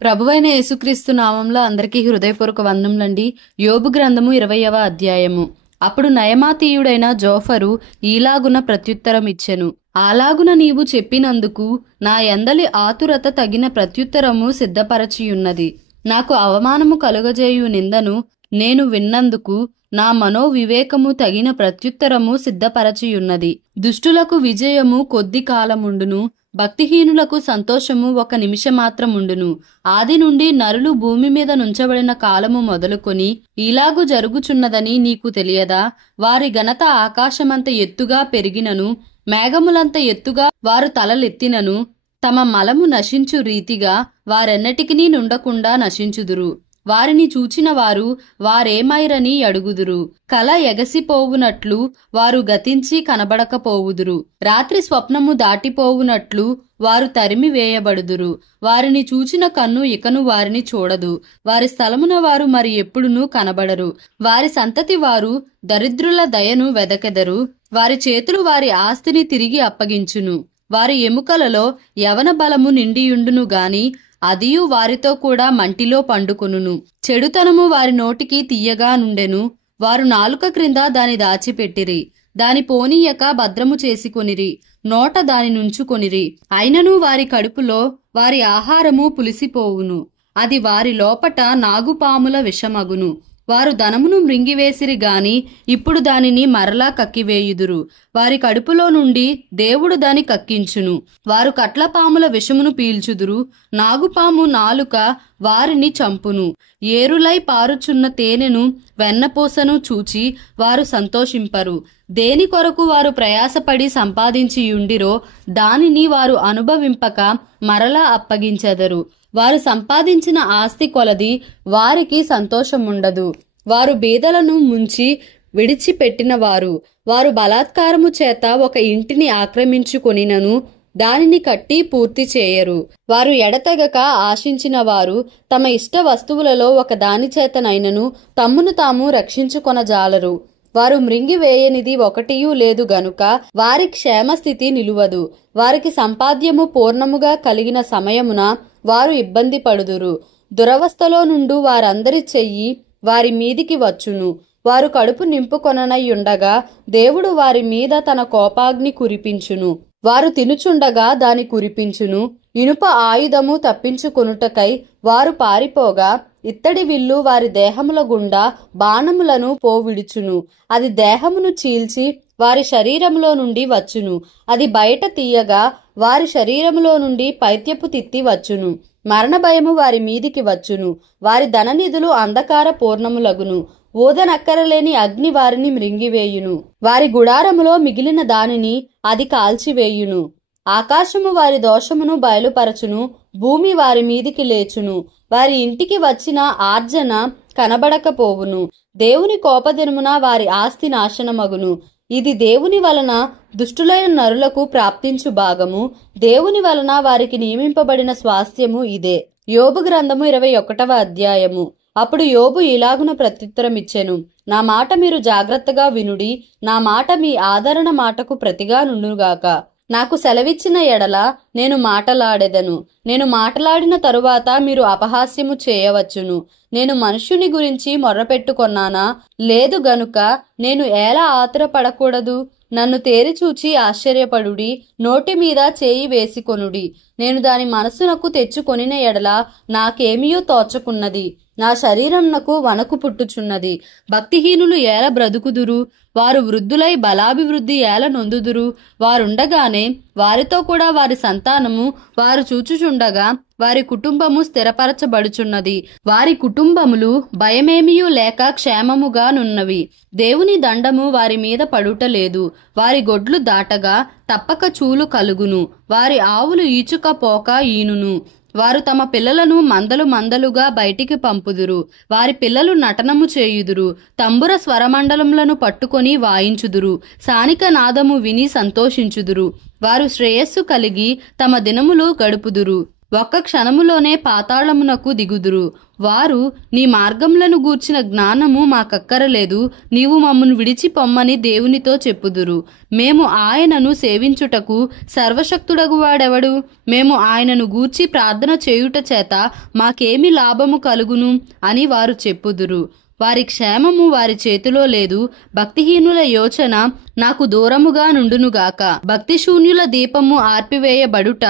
ప్రభువైన యేసుక్రీస్తు నామంలో అందరికీ హృదయపూర్వక వందనములండి. యోబు గ్రంథము 20వ అధ్యాయము. అప్పుడు నయమాతీయుడైన జోఫరు ఈలాగున ప్రత్యుత్తరం ఇచ్చెను. అలాగున నీవు చెప్పినందుకు నా యందలి ఆతురత తగిన ప్రత్యుత్తరము సిద్ధపరచియున్నది. నాకు అవమానము కలుగజేయు నిందను నేను విన్నందుకు నా మనోవివేకము తగిన ప్రత్యుత్తరము సిద్ధపరచియున్నది. దుష్టులకు విజయము కొద్ది కాలముండును, భక్తిహీనులకు సంతోషము ఒక నిమిషమాత్రముండును. ఆది నుండి నరులు భూమి మీద నుంచబడిన కాలము మొదలుకొని ఇలాగు జరుగుచున్నదని నీకు తెలియదా? వారి ఘనత ఆకాశమంత ఎత్తుగా పెరిగినను, మేఘములంత ఎత్తుగా వారు తలలెత్తినను, తమ మలము నశించు రీతిగా వారెన్నటికినీ నుండకుండా నశించుదురు. వారిని చూచిన వారు వారేమైరని అడుగుదురు. కల ఎగసిపోవునట్లు వారు గతించి కనబడకపోవుదురు. రాత్రి స్వప్నము దాటిపోవునట్లు వారు తరిమి వేయబడుదురు. వారిని చూచిన కన్ను ఇకను వారిని చూడదు. వారి స్థలమున వారు మరి ఎప్పుడునూ కనబడరు. వారి సంతతి వారు దరిద్రుల దయను వెదకెదరు. వారి చేతులు వారి ఆస్తిని తిరిగి అప్పగించును. వారి ఎముకలలో యవన బలము నిండియుండును గాని అదియు వారితో కూడా మంటిలో పండుకొనును. చెడుతనము వారి నోటికి తీయగా నుండెను. వారు నాలుక క్రింద దాని దాచిపెట్టిరి. దాని పోనీయక భద్రము చేసుకొనిరి. నోట దాని నుంచుకొనిరి. అయినను వారి కడుపులో వారి ఆహారము పులిసిపోవును. అది వారి లోపట నాగుపాముల విషమగును. వారు ధనమును మృంగివేసిరి గాని ఇప్పుడు దానిని మరలా కక్కివేయుదురు. వారి కడుపులో నుండి దేవుడు దాని కక్కించును. వారు కట్లపాముల విషమును పీల్చుదురు. నాగుపాము నాలుక వారిని చంపును. ఏరులై పారుచున్న తేనెను వెన్నపూసను చూచి వారు సంతోషింపరు. దేని కొరకు వారు ప్రయాసపడి సంపాదించియుండిరో దానిని వారు అనుభవింపక మరలా అప్పగించెదరు. వారు సంపాదించిన ఆస్తి కొలది వారికి సంతోషముండదు. వారు బీదలను ముంచి విడిచిపెట్టిన వారు. వారు బలాత్కారము చేత ఒక ఇంటిని ఆక్రమించుకొనినను దానిని కట్టి పూర్తి చేయరు. వారు ఎడతెగక ఆశించిన వారు తమ ఇష్ట వస్తువులలో ఒక దాని చేతనైనను తమ్మును తాము రక్షించుకొనజాలరు. వారు మృంగివేయనిది ఒకటియూ లేదు గనుక వారి క్షేమస్థితి నిలువదు. వారికి సంపాద్యము పూర్ణముగా కలిగిన సమయమున వారు ఇబ్బంది పడుదురు. దురవస్థలో నుండు వారందరి చెయ్యి వారి మీదికి వచ్చును. వారు కడుపు నింపుకొననయ్యుండగా దేవుడు వారి మీద తన కోపాగ్ని కురిపించును. వారు తినుచుండగా దాని కురిపించును. ఇనుప ఆయుధము తప్పించుకొనుటకై వారు పారిపోగా ఇత్తడి విల్లు వారి దేహముల గుండా బాణములను పోవిడుచును. అది దేహమును చీల్చి వారి శరీరములో నుండి వచ్చును. అది బయట తీయగా వారి శరీరములో నుండి పైత్యపు తిత్తి వచ్చును. మరణ భయము వారి మీదికి వచ్చును. వారి ధననిధులు అంధకార పూర్ణములగును. ఊదనక్కరలేని అగ్ని వారిని మృంగివేయును. వారి గుడారములో మిగిలిన దానిని అది కాల్చివేయును. ఆకాశము వారి దోషమును బయలుపరచును. భూమి వారి మీదికి లేచును. వారి ఇంటికి వచ్చిన ఆర్జన కనబడకపోవును. దేవుని కోపదినమున వారి ఆస్తి నాశనమగును. ఇది దేవుని వలన దుష్టులైన నరులకు ప్రాప్తించు భాగము. దేవుని వలన వారికి నియమింపబడిన స్వాస్థ్యము ఇదే. యోబు గ్రంథము 21వ అధ్యాయము. అప్పుడు యోబు ఇలాగున ప్రత్యుత్తరమిచ్చెను. నా మాట మీరు జాగ్రత్తగా వినుడి. నా మాట మీ ఆదరణ మాటకు ప్రతిగా నుండుగాక. నాకు సెలవిచ్చిన ఎడల నేను మాటలాడెదను. నేను మాటలాడిన తరువాత మీరు అపహాస్యము చేయవచ్చును. నేను మనుష్యుని గురించి మొర్రపెట్టుకొన్నానా? లేదు గనుక నేను ఎలా ఆతురపడకూడదు? నన్ను తేరిచూచి ఆశ్చర్యపడుడి. నోటి మీద చేయి వేసికొనుడి. నేను దాని మనసునకు తెచ్చుకొనిన ఎడల నాకేమియో తోచకున్నది. నా శరీరమునకు వణకు పుట్టుచున్నది. భక్తిహీనులు ఏల బ్రతుకుదురు? వారు వృద్ధులై బలాభివృద్ధి ఏల నొందుదురు? వారుండగానే వారితో కూడా వారి సంతానము వారు చూచుచుండగా వారి కుటుంబము స్థిరపరచబడుచున్నది. వారి కుటుంబములు భయమేమియూ లేక క్షేమముగా నున్నవి. దేవుని దండము వారి మీద పడుటలేదు. వారి గొడ్లు దాటగా తప్పక చూలు కలుగును. వారి ఆవులు ఈచుక పోక ఈనును. వారు తమ పిల్లలను మందలు మందలుగా బయటికి పంపుదురు. వారి పిల్లలు నటనము చేయుదురు. తంబుర స్వరమండలములను పట్టుకొని వాయించుదురు. సానిక నాదము విని సంతోషించుదురు. వారు శ్రేయస్సు కలిగి తమ దినములు గడుపుదురు. ఒక్క క్షణములోనే పాతాళమునకు దిగుదురు. వారు, నీ మార్గములను గూర్చిన జ్ఞానము మాకక్కరలేదు, నీవు మమ్మను విడిచి పొమ్మని దేవునితో చెప్పుదురు. మేము ఆయనను సేవించుటకు సర్వశక్తుడగు వాడెవడు? మేము ఆయనను గూర్చి ప్రార్థన చేయుట చేత మాకేమి లాభము కలుగును అని వారు చెప్పుదురు. వారి క్షేమము వారి చేతిలో లేదు. భక్తిహీనుల యోచన నాకు దూరముగా నుండునుగాక. భక్తిశూన్యుల దీపము ఆర్పివేయబడుట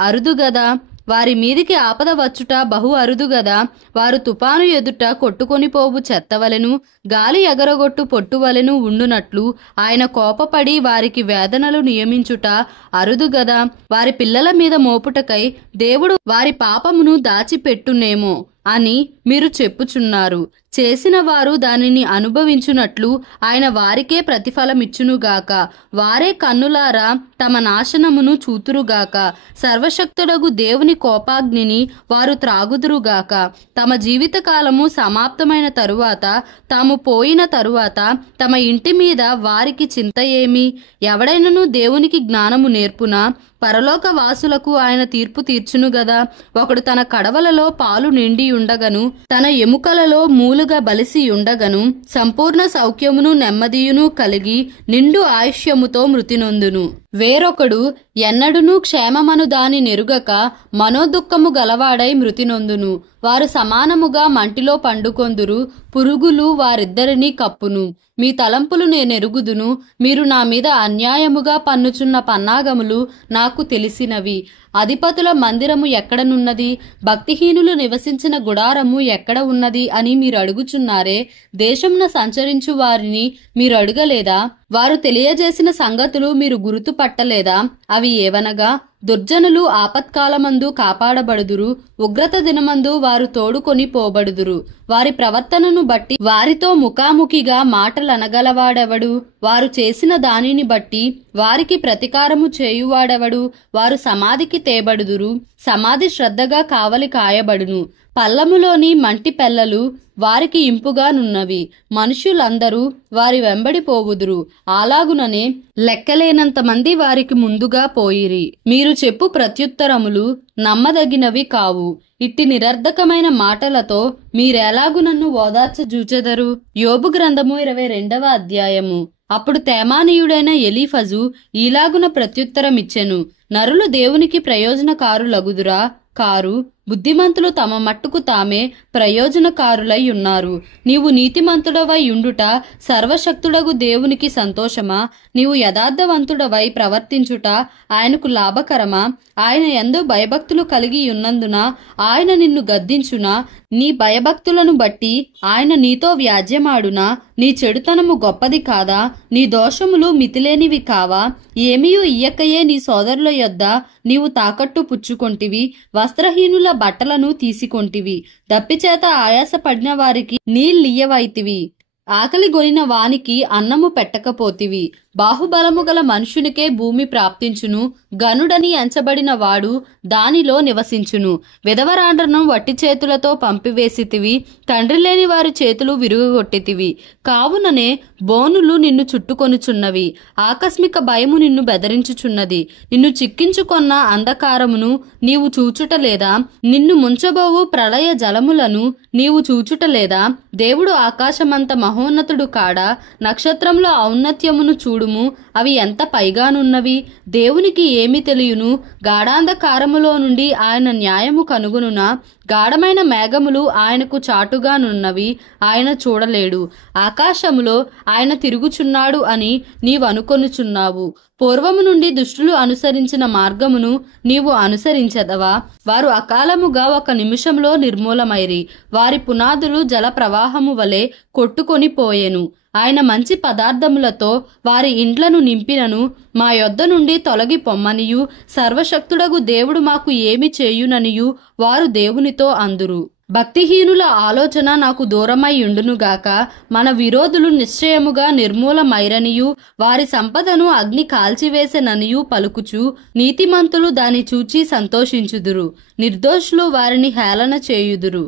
అరుదుగదా. వారి మీదికి ఆపద వచ్చుట బహు అరుదుగదా. వారు తుపాను ఎదుట కొట్టుకొని పోవు చెత్తవలెను, గాలి ఎగరగొట్టు పొట్టువలెను ఉండునట్లు ఆయన కోపపడి వారికి వేదనలు నియమించుట అరుదుగదా. వారి పిల్లల మీద మోపుటకై దేవుడు వారి పాపమును దాచిపెట్టునేమో అని మీరు చెప్పుచున్నారు. చేసిన వారు దానిని అనుభవించునట్లు ఆయన వారికే ప్రతిఫలమిచ్చునుగాక. వారే కన్నులారా తమ నాశనమును చూతురుగాక. సర్వశక్తుడగు దేవుని కోపాగ్నిని వారు త్రాగుదురుగాక. తమ జీవితకాలము సమాప్తమైన తరువాత, తాము పోయిన తరువాత తమ ఇంటి మీద వారికి చింత ఏమి? ఎవడైనను దేవునికి జ్ఞానము నేర్పునా? పరలోక వాసులకు ఆయన తీర్పు తీర్చును గదా. ఒకడు తన కడవలలో పాలు నిండి ఉండగను, తన ఎముకలలో మూలుగా బలిసి ఉండగను, సంపూర్ణ సౌఖ్యమును నెమ్మదియును కలిగి నిండు ఆయుష్యముతో మృతినొందును. వేరొకడు ఎన్నడునూ క్షేమమను దాని నెరుగక మనోదుఃఖము గలవాడై మృతినొందును. వారు సమానముగా మంటిలో పండుకొందురు, పురుగులు వారిద్దరినీ కప్పును. మీ తలంపులు నేనెరుగుదును. మీరు నా మీద అన్యాయముగా పన్నుచున్న పన్నాగములు నాకు తెలిసినవి. అధిపతుల మందిరము ఎక్కడనున్నది? భక్తిహీనులు నివసించిన గుడారము ఎక్కడ ఉన్నది అని మీరు అడుగుచున్నారే. దేశమున సంచరించు వారిని మీరు అడుగలేదా? వారు తెలియజేసిన సంగతులు మీరు గుర్తుపట్టలేదా? అవి ఏవనగా, దుర్జనులు ఆపత్కాలమందు కాపాడబడుదురు, ఉగ్రత దినమందు వారు తోడుకొని పోబడుదురు. వారి ప్రవర్తనను బట్టి వారితో ముఖాముఖిగా మాటలనగలవాడెవడు? వారు చేసిన దానిని బట్టి వారికి ప్రతీకారము చేయువాడెవడు? వారు సమాధికి తేబడుదురు, సమాధి శ్రద్ధగా కావలి కాయబడును. పల్లములోని మంటి పెల్లలు వారికి ఇంపుగానున్నవి. మనుష్యులందరూ వారి వెంబడి పోవుదురు. అలాగుననే లెక్కలేనంత మంది వారికి ముందుగా పోయిరి. మీరు చెప్పు ప్రత్యుత్తరములు నమ్మదగినవి కావు. ఇట్టి నిరర్ధకమైన మాటలతో మీరెలాగు నన్ను ఓదార్చజూచెదరు? యోబు గ్రంథము 22వ అధ్యాయము. అప్పుడు తేమానీయుడైన ఎలీఫజు ఈలాగున ప్రత్యుత్తరమిచ్చెను. నరులు దేవునికి ప్రయోజనకారులగుదురా? కారు. బుద్ధిమంతులు తమ మట్టుకు తామే ప్రయోజనకారులై ఉన్నారు. నీవు నీతిమంతుడవై ఉండుట సర్వశక్తుడగు దేవునికి సంతోషమా? నీవు యథార్థవంతుడవై ప్రవర్తించుట ఆయనకు లాభకరమా? ఆయన యందు భయభక్తులు కలిగి ఉన్నందున ఆయన నిన్ను గద్దించునా? నీ భయభక్తులను బట్టి ఆయన నీతో వ్యాజ్యమాడునా? నీ చెడుతనము గొప్పది కాదా? నీ దోషములు మితిలేనివి కావా? ఏమీయూ ఇయ్యకయే నీ సోదరుల యొద్ద నీవు తాకట్టు పుచ్చుకొంటివి, వస్త్రహీనుల బట్టలను తీసుకొంటివి, దప్పిచేత ఆయాసపడిన వారికి నీళ్ళియ్యవైతివి, ఆకలి గొనిన వానికి అన్నము పెట్టకపోతివి. బాహుబలము గల మనుషునికే భూమి ప్రాప్తించును, గనుడని ఎంచబడిన వాడు దానిలో నివసించును. విధవరాండ్రను వట్టి చేతులతో పంపివేసితివి, తండ్రి లేని వారి చేతులు విరుగగొట్టితివి. కావుననే బోనులు నిన్ను చుట్టుకొనుచున్నవి, ఆకస్మిక భయము నిన్ను బెదరించుచున్నది. నిన్ను చిక్కించుకొన్న అంధకారమును నీవు చూచుటలేదా? నిన్ను ముంచబోవు ప్రళయ జలములను నీవు చూచుటలేదా? దేవుడు ఆకాశమంత మహోన్నతుడు కాడా? నక్షత్రంలో ఔన్నత్యమును చూడుము, అవి ఎంత పైగానున్నవి. దేవునికి ఏమి తెలియను? గాఢాంధకారములో నుండి ఆయన న్యాయము కనుగొనునా? గాఢమైన మేఘములు ఆయనకు చాటుగానున్నవి, ఆయన చూడలేడు. ఆకాశములో ఆయన తిరుగుచున్నాడు అని నీవనుకొనుచున్నావు. పూర్వము నుండి దుష్టులు అనుసరించిన మార్గమును నీవు అనుసరించదవా? వారు అకాలముగా ఒక నిమిషంలో నిర్మూలమైరి. వారి పునాదులు జల ప్రవాహము వలె కొట్టుకొని పోయెను. ఆయన మంచి పదార్థములతో వారి ఇండ్లను నింపినను మా యొద్ద నుండి తొలగి పొమ్మనియు, సర్వశక్తుడగు దేవుడు మాకు ఏమి చేయుననియు వారు దేవునితో అందురు. భక్తిహీనుల ఆలోచన నాకు దూరమై ఉండునుగాక. మన విరోధులు నిశ్చయముగా నిర్మూలమైరనియు, వారి సంపదను అగ్ని కాల్చివేసెననియు పలుకుచు, నీతిమంతులు దాని చూచి సంతోషించుదురు, నిర్దోషులు వారిని హేళన చేయుదురు.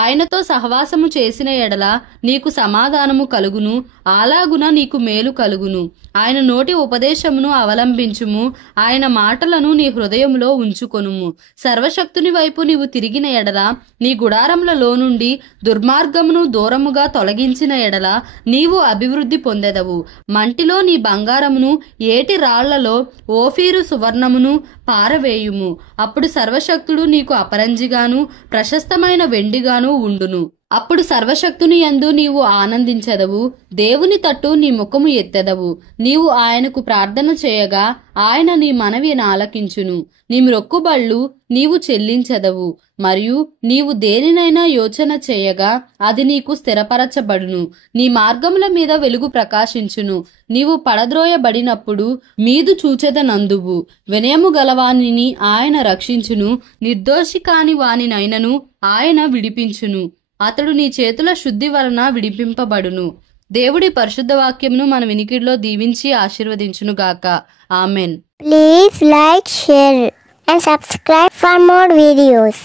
ఆయనతో సహవాసము చేసిన ఎడల నీకు సమాధానము కలుగును, అలాగున నీకు మేలు కలుగును. ఆయన నోటి ఉపదేశమును అవలంబించుము, ఆయన మాటలను నీ హృదయములో ఉంచుకొనుము. సర్వశక్తుని వైపు నీవు తిరిగిన ఎడల, నీ గుడారములలో నుండి దుర్మార్గమును దూరముగా తొలగించిన ఎడల నీవు అభివృద్ధి పొందెదవు. మంటిలో నీ బంగారమును, ఏటి రాళ్లలో ఓఫీరు సువర్ణమును పారవేయుము. అప్పుడు సర్వశక్తుడు నీకు అపరంజిగాను ప్రశస్తమైన వెండిగాను ఉండును. అప్పుడు సర్వశక్తుని యందు నీవు ఆనందించెదవు, దేవుని తట్టు నీ ముఖము ఎత్తెదవు. నీవు ఆయనకు ప్రార్థన చేయగా ఆయన నీ మనవిని ఆలకించును. నీ మ్రొక్కుబళ్ళు నీవు చెల్లించెదవు, మరియు నీవు దేనినైనా యోచన చేయగా అది నీకు స్థిరపరచబడును. నీ మార్గముల మీద వెలుగు ప్రకాశించును. నీవు పడద్రోయబడినప్పుడు మీదు చూచెదనందువు. వినయము గలవానిని ఆయన రక్షించును, నిర్దోషి కాని వానినైనను ఆయన విడిపించును. అతడు నీ చేతుల శుద్ధి వలన విడిపింపబడును. దేవుడి పరిశుద్ధ వాక్యమును మన వినికిడిలో దీవించి ఆశీర్వదించును గాక. Amen. Please like, share and subscribe for more videos.